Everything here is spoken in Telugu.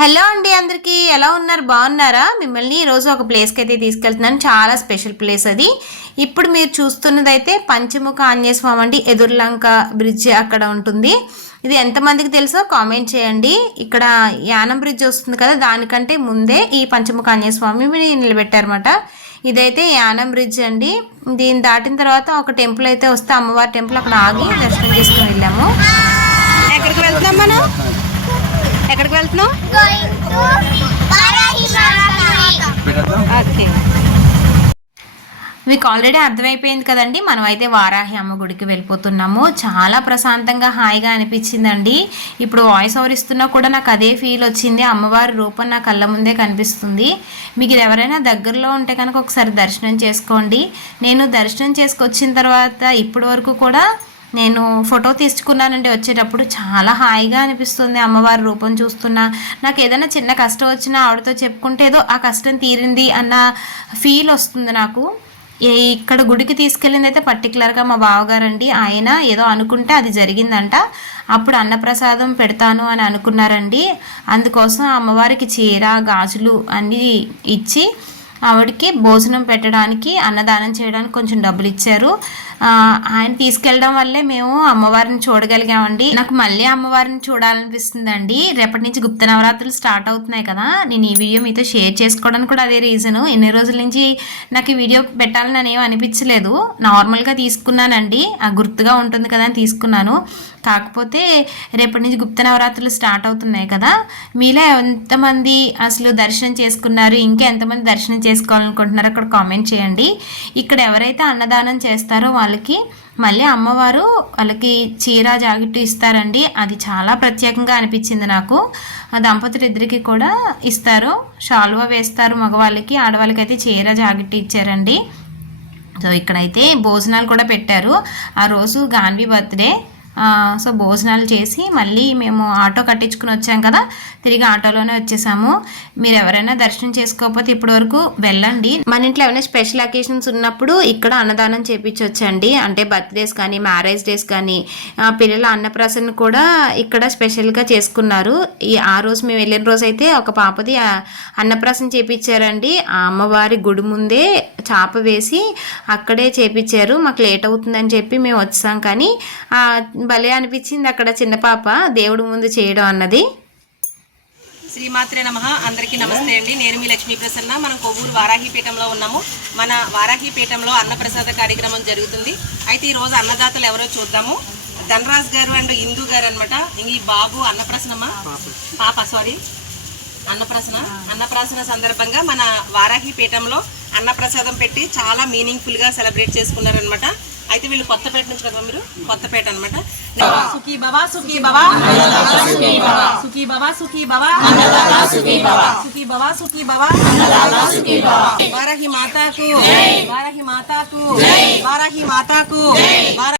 హలో అండి అందరికీ ఎలా ఉన్నారు? బాగున్నారా? మిమ్మల్ని ఈరోజు ఒక ప్లేస్కి అయితే తీసుకెళ్తున్నాను. చాలా స్పెషల్ ప్లేస్ అది. ఇప్పుడు మీరు చూస్తున్నదైతే పంచముఖ ఆంజనేయ స్వామి అండి ఎదుర్లంక బ్రిడ్జ్ అక్కడ ఉంటుంది. ఇది ఎంతమందికి తెలుసో కామెంట్ చేయండి. ఇక్కడ యానం బ్రిడ్జ్ వస్తుంది కదా దానికంటే ముందే ఈ పంచముఖ ఆంజనేయ స్వామి నిలబెట్టారన్నమాట. ఇదైతే యానం బ్రిడ్జ్ అండి. దీన్ని దాటిన తర్వాత ఒక టెంపుల్ అయితే వస్తే అమ్మవారి టెంపుల్ అక్కడ ఆగి దర్శనం చేసుకుని వెళ్ళాము. ఎక్కడికి వెళ్తున్నాం మనం? ఎక్కడికి వెళ్తున్నావు? ఓకే. మీకు ఆల్రెడీ అర్థమైపోయింది కదండి మనం అయితే వారాహి అమ్మ గుడికి వెళ్ళిపోతున్నాము. చాలా ప్రశాంతంగా హాయిగా అనిపించిందండి. ఇప్పుడు వాయిస్ ఓవర్ ఇస్తున్నా కూడా నాకు అదే ఫీల్ వచ్చింది. అమ్మవారి రూపం నా కళ్ళ ముందే కనిపిస్తుంది. మీకు ఎవరైనా దగ్గరలో ఉంటే కనుక ఒకసారి దర్శనం చేసుకోండి. నేను దర్శనం చేసుకొచ్చిన తర్వాత ఇప్పటి వరకు కూడా నేను ఫోటో తీసుకున్నానండి వచ్చేటప్పుడు. చాలా హాయిగా అనిపిస్తుంది అమ్మవారి రూపం చూస్తున్నా. నాకు ఏదైనా చిన్న కష్టం వచ్చినా ఆవిడతో చెప్పుకుంటే ఏదో ఆ కష్టం తీరింది అన్న ఫీల్ వస్తుంది నాకు. ఇక్కడ గుడికి తీసుకెళ్ళింది అయితే పర్టికులర్గా మా బావగారండి. ఆయన ఏదో అనుకుంటే అది జరిగిందంట. అప్పుడు అన్నప్రసాదం పెడతాను అని అనుకున్నారండి. అందుకోసం అమ్మవారికి చీర గాజులు అన్నీ ఇచ్చి ఆవిడకి భోజనం పెట్టడానికి అన్నదానం చేయడానికి కొంచెం డబ్బులు ఇచ్చారు. ఆయన తీసుకెళ్ళడం వల్లే మేము అమ్మవారిని చూడగలిగామండి. నాకు మళ్ళీ అమ్మవారిని చూడాలనిపిస్తుందండి. రేపటి నుంచి గుప్త నవరాత్రులు స్టార్ట్ అవుతున్నాయి కదా నేను ఈ వీడియో మీతో షేర్ చేసుకోవడానికి కూడా అదే రీజన్. ఎన్ని రోజుల నుంచి నాకు ఈ వీడియో పెట్టాలని నేను అనిపించలేదు. నార్మల్గా తీసుకున్నానండి. ఆ గుర్తుగా ఉంటుంది కదా అని తీసుకున్నాను. కాకపోతే రేపటి నుంచి గుప్త నవరాత్రులు స్టార్ట్ అవుతున్నాయి కదా మీలో ఎంతమంది అసలు దర్శనం చేసుకున్నారు ఇంకా ఎంతమంది దర్శనం చేసుకోవాలనుకుంటున్నారో అక్కడ కామెంట్ చేయండి. ఇక్కడ ఎవరైతే అన్నదానం చేస్తారో వాళ్ళకి మళ్ళీ అమ్మవారు వాళ్ళకి చీర జాకెట్ ఇస్తారండి. అది చాలా ప్రత్యేకంగా అనిపించింది నాకు. దంపతులిద్దరికి దంపతులు ఇద్దరికి కూడా ఇస్తారు. షాల్వా వేస్తారు మగవాళ్ళకి ఆడవాళ్ళకి అయితే చీర జాకెట్ ఇచ్చారండి. సో ఇక్కడైతే భోజనాలు కూడా పెట్టారు. ఆ రోజు గాన్వి బర్త్డే. సో భోజనాలు చేసి మళ్ళీ మేము ఆటో కట్టించుకుని వచ్చాం కదా తిరిగి ఆటోలోనే వచ్చేసాము. మీరు ఎవరైనా దర్శనం చేసుకోకపోతే ఇప్పటి వరకు వెళ్ళండి. మన ఇంట్లో ఏమైనా స్పెషల్ అకేషన్స్ ఉన్నప్పుడు ఇక్కడ అన్నదానం చేపించవచ్చండి అంటే బర్త్డేస్ కానీ మ్యారేజ్ డేస్ కానీ ఆ, పిల్లల అన్నప్రాసన కూడా ఇక్కడ స్పెషల్గా చేసుకున్నారు. ఈ ఆ రోజు మేము వెళ్ళిన రోజు అయితే ఒక పాపది అన్నప్రాసన చేపించారండి. ఆ అమ్మవారి గుడి ముందే చాప వేసి అక్కడే చేపించారు. మాకు లేట్ అవుతుందని చెప్పి మేము వచ్చాం. కానీ భలే అనిపించింది అక్కడ చిన్న పాప. దేవుడి ముందు చేయడం అన్నది. శ్రీమాత్రే నమ. అందరికీ నమస్తే అండి. నేను మీ లక్ష్మీ ప్రసన్న. మనం కొవ్వూరు వారాహిపీఠంలో ఉన్నాము. మన వారాహిపీఠంలో అన్నప్రసాద కార్యక్రమం జరుగుతుంది. అయితే ఈరోజు అన్నదాతలు ఎవరో చూద్దాము. ధనరాజ్ గారు అండ్ ఇందు గారు అనమాట ఈ బాబు అన్నప్రసనమా పాప సారీ అన్నప్రసన అన్నప్రాసన సందర్భంగా మన వారాహి పీఠంలో అన్నప్రసాదం పెట్టి చాలా మీనింగ్ఫుల్గా సెలబ్రేట్ చేసుకున్నారనమాట అయితే వీళ్ళు కొత్తపేట నుంచి కదా మీరు? కొత్తపేట అనమాట సుఖీ బాబా సుఖీ బాబా. సుఖీ బాబా. సుఖీ బాబా సుఖీ బాబా. సుఖీ బాబా. వారాహి మాతాకు. వారాహి మాతాకు. వారాహి మాతాకు.